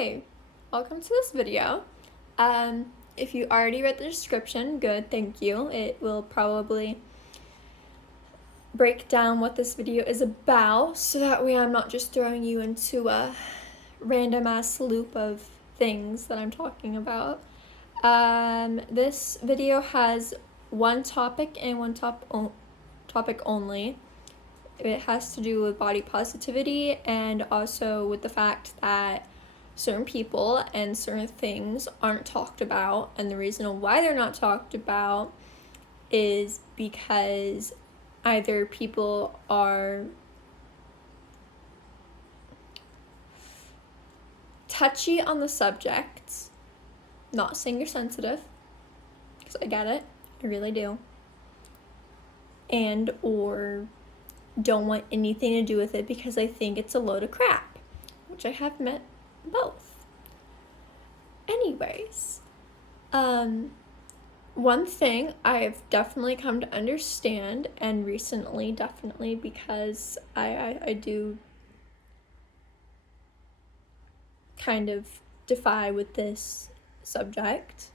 Hi, welcome to this video. If you already read the description, good, thank you. It will probably break down what this video is about, so that way I'm not just throwing you into a random ass loop of things that I'm talking about. This video has one topic and one topic only. It has to do with body positivity and also with the fact that certain people and certain things aren't talked about, and the reason why they're not talked about is because either people are touchy on the subject, not saying you're sensitive, because I get it, I really do, and or don't want anything to do with it because I think it's a load of crap, which I have met both. Anyways, one thing I've definitely come to understand, and recently definitely, because I do kind of defy with this subject,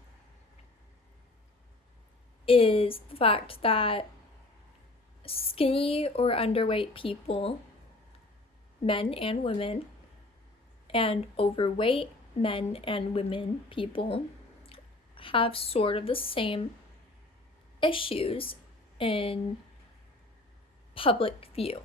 is the fact that skinny or underweight people, men and women, and overweight men and women people have sort of the same issues in public view.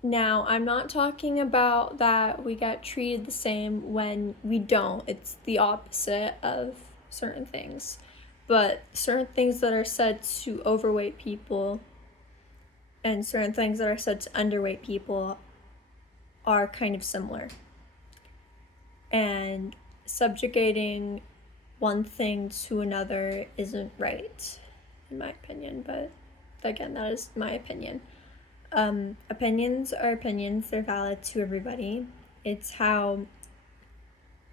Now, I'm not talking about that we get treated the same when we don't. It's the opposite of certain things. But certain things that are said to overweight people and certain things that are said to underweight people are kind of similar. And subjugating one thing to another isn't right, in my opinion, but again, that is my opinion. Opinions are opinions, they're valid to everybody. It's how,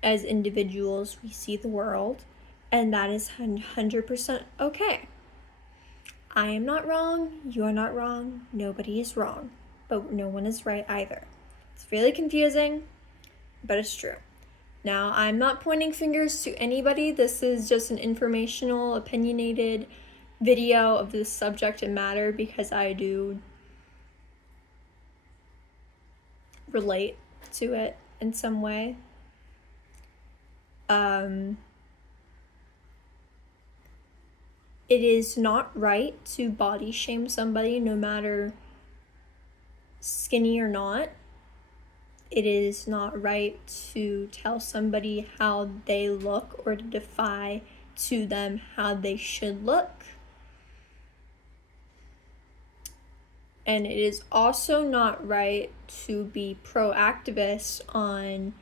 as individuals, we see the world, and that is 100% okay. I am not wrong, you are not wrong, nobody is wrong, but no one is right either. It's really confusing, but it's true. Now, I'm not pointing fingers to anybody. This is just an informational, opinionated video of this subject and matter because I do relate to it in some way. It is not right to body shame somebody, no matter skinny or not. It is not right to tell somebody how they look or to defy to them how they should look. And it is also not right to be pro-activist on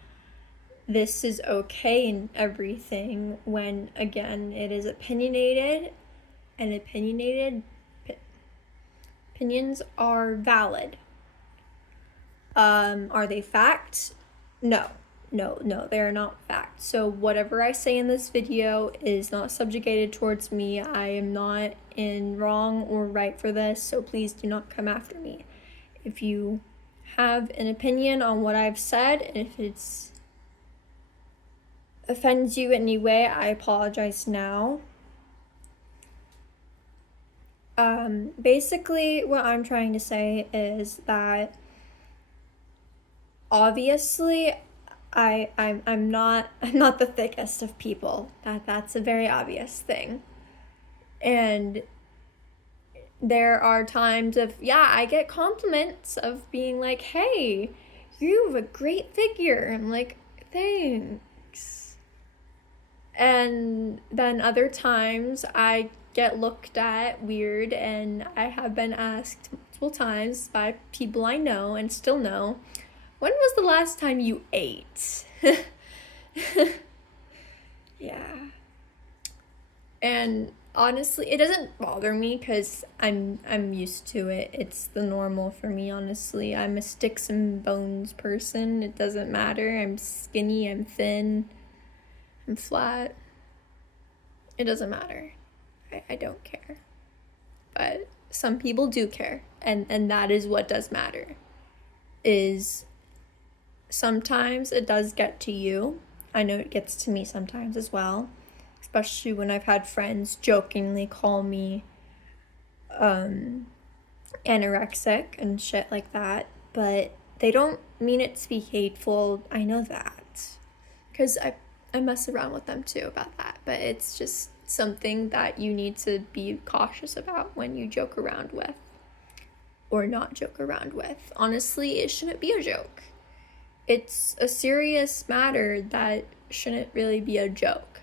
this is okay and everything when, again, it is opinionated, and opinions are valid. Are they fact? No, they are not fact. So whatever I say in this video is not subjugated towards me. I am not in wrong or right for this, so please do not come after me. If you have an opinion on what I've said, and if it's offends you in any way, I apologize now. Basically, what I'm trying to say is that obviously I'm not the thickest of people. That's a very obvious thing. And there are times of, I get compliments of being like, hey, you have a great figure. I'm like, thanks. And then other times I get looked at weird, and I have been asked multiple times by people I know and still know, when was the last time you ate? Yeah. And honestly, it doesn't bother me because I'm used to it. It's the normal for me, honestly. I'm a sticks and bones person. It doesn't matter. I'm skinny, I'm thin, I'm flat. It doesn't matter. I don't care. But some people do care. And that is what does matter. Is sometimes it does get to you. I know it gets to me sometimes as well, especially when I've had friends jokingly call me anorexic and shit like that, but they don't mean it to be hateful. I know that because I mess around with them too about that, but it's just something that you need to be cautious about when you joke around with or not joke around with. Honestly, it shouldn't be a joke. It's a serious matter that shouldn't really be a joke.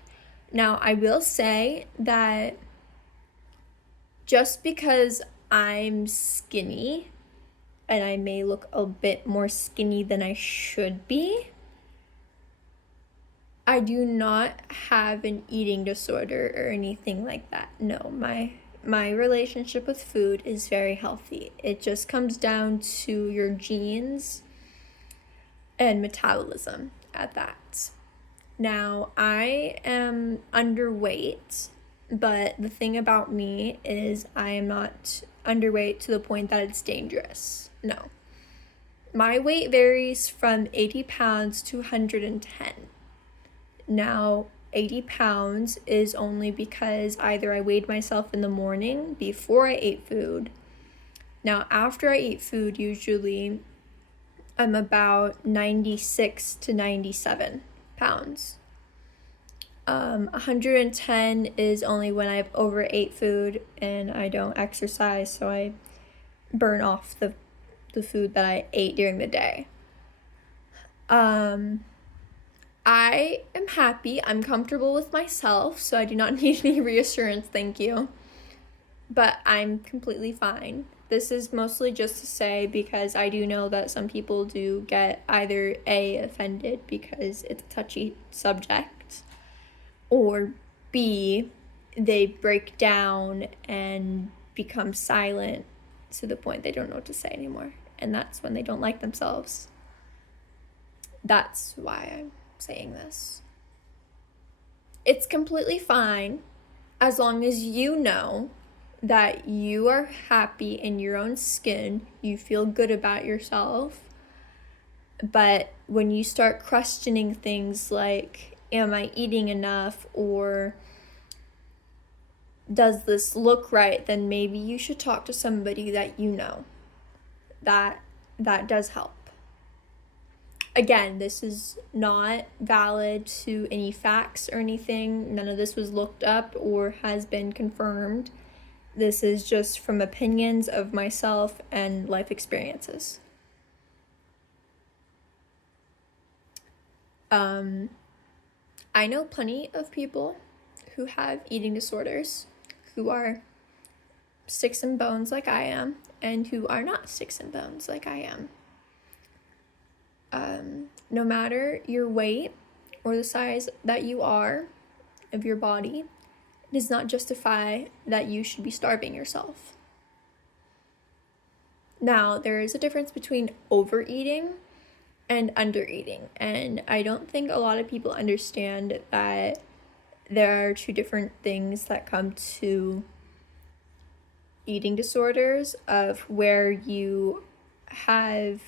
Now, I will say that just because I'm skinny and I may look a bit more skinny than I should be, I do not have an eating disorder or anything like that. No, my relationship with food is very healthy. It just comes down to your genes and metabolism at that. Now, I am underweight, but the thing about me is I am not underweight to the point that it's dangerous. No. My weight varies from 80 pounds to 110. Now, 80 pounds is only because either I weighed myself in the morning before I ate food. Now, after I eat food, usually I'm about 96 to 97 pounds. 110 is only when I've overate food and I don't exercise, so I burn off the food that I ate during the day. I am happy. I'm comfortable with myself, so I do not need any reassurance, thank you. But I'm completely fine. This is mostly just to say because I do know that some people do get either A, offended because it's a touchy subject, or B, they break down and become silent to the point they don't know what to say anymore. And that's when they don't like themselves. That's why I'm saying this. It's completely fine as long as you know that you are happy in your own skin, you feel good about yourself. But when you start questioning things like, am I eating enough, or does this look right, then maybe you should talk to somebody that you know. That does help. Again, this is not valid to any facts or anything. None of this was looked up or has been confirmed. This is just from opinions of myself and life experiences. I know plenty of people who have eating disorders, who are sticks and bones like I am, and who are not sticks and bones like I am. No matter your weight or the size that you are of your body, it does not justify that you should be starving yourself. Now, there is a difference between overeating and undereating, and I don't think a lot of people understand that there are two different things that come to eating disorders, of where you have,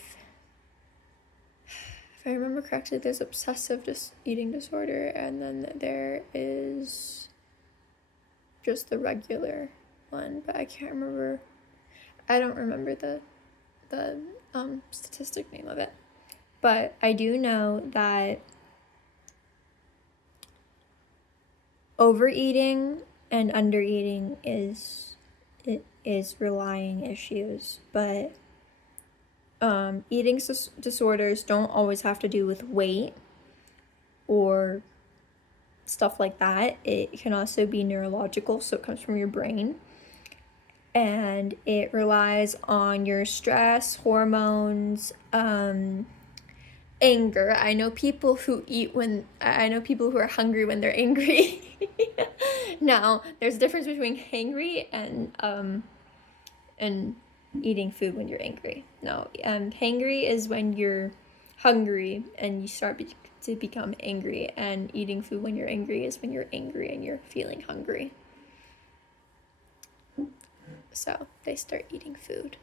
if I remember correctly, there's obsessive eating disorder, and then there is just the regular one, but I can't remember. I don't remember the statistic name of it. But I do know that overeating and undereating is relying issues, but eating disorders don't always have to do with weight or stuff like that. It can also be neurological, so it comes from your brain. And it relies on your stress, hormones, anger. I know people who are hungry when they're angry. Now, there's a difference between hangry and eating food when you're angry. No, hangry is when you're hungry and you start to become angry, and eating food when you're angry is when you're angry and you're feeling hungry. So they start eating food.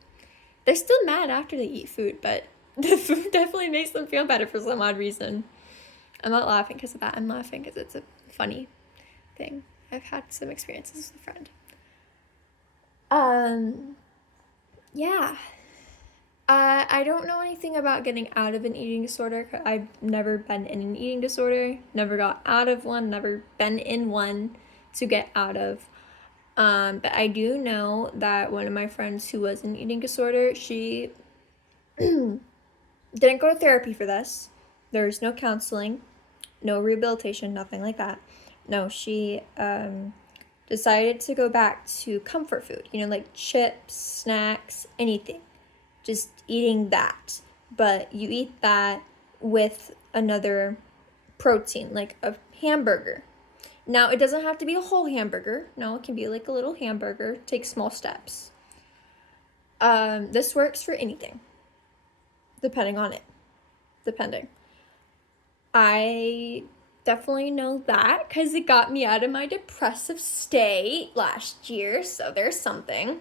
They're still mad after they eat food, but The food definitely makes them feel better for some odd reason. I'm not laughing because of that. I'm laughing because it's a funny thing. I've had some experiences with a friend. Yeah. I don't know anything about getting out of an eating disorder. I've never been in an eating disorder, never got out of one, never been in one to get out of. But I do know that one of my friends who was in eating disorder, she didn't go to therapy for this. There's no counseling, no rehabilitation, nothing like that. No, she decided to go back to comfort food, like chips, snacks, anything. Just eating that. But you eat that with another protein, like a hamburger. Now, it doesn't have to be a whole hamburger. No, it can be like a little hamburger. Take small steps. This works for anything, depending on it. Depending. I definitely know that because it got me out of my depressive state last year, so there's something.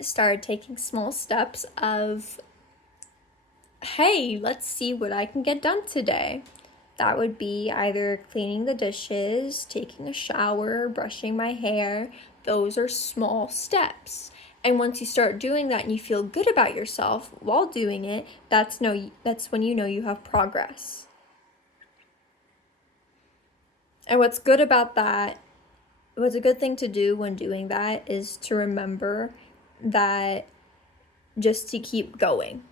Started taking small steps of, hey, let's see what I can get done today. That would be either cleaning the dishes, taking a shower, brushing my hair. Those are small steps. And once you start doing that and you feel good about yourself while doing it, that's when you know you have progress. And what's good about that, what's a good thing to do when doing that is to remember that just to keep going.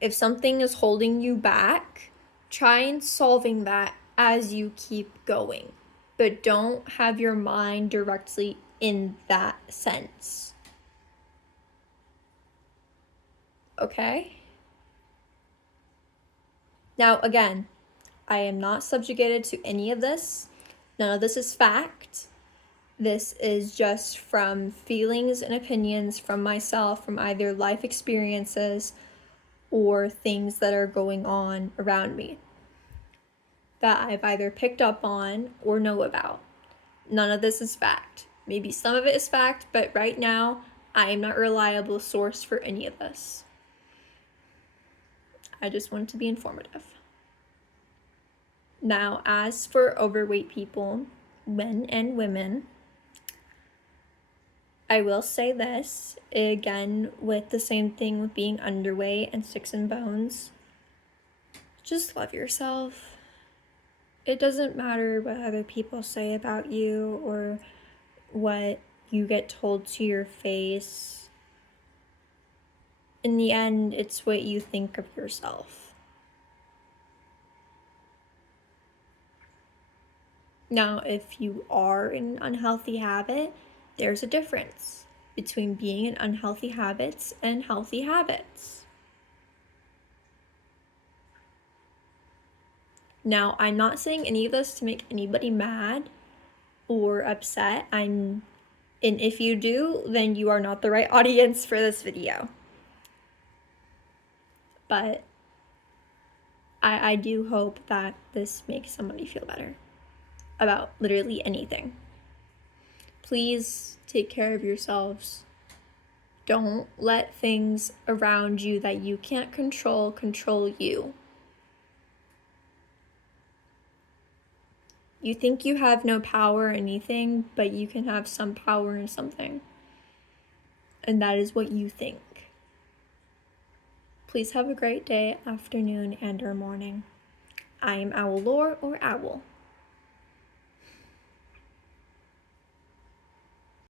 If something is holding you back, try and solving that as you keep going. But don't have your mind directly in that sense. Okay? Now, again, I am not subjugated to any of this. None of this is fact. This is just from feelings and opinions from myself, from either life experiences or things that are going on around me that I've either picked up on or know about. None of this is fact. Maybe some of it is fact, but right now, I am not a reliable source for any of this. I just want to be informative. Now, as for overweight people, men and women, I will say this, again, with the same thing with being underweight and sticks and bones. Just love yourself. It doesn't matter what other people say about you or what you get told to your face. In the end, it's what you think of yourself. Now, if you are in an unhealthy habit, there's a difference between being in unhealthy habits and healthy habits. Now, I'm not saying any of this to make anybody mad or upset. And if you do, then you are not the right audience for this video. But I do hope that this makes somebody feel better about literally anything. Please take care of yourselves. Don't let things around you that you can't control you. You think you have no power or anything, but you can have some power in something. And that is what you think. Please have a great day, afternoon, and or morning. I am Owl Lore or Owl.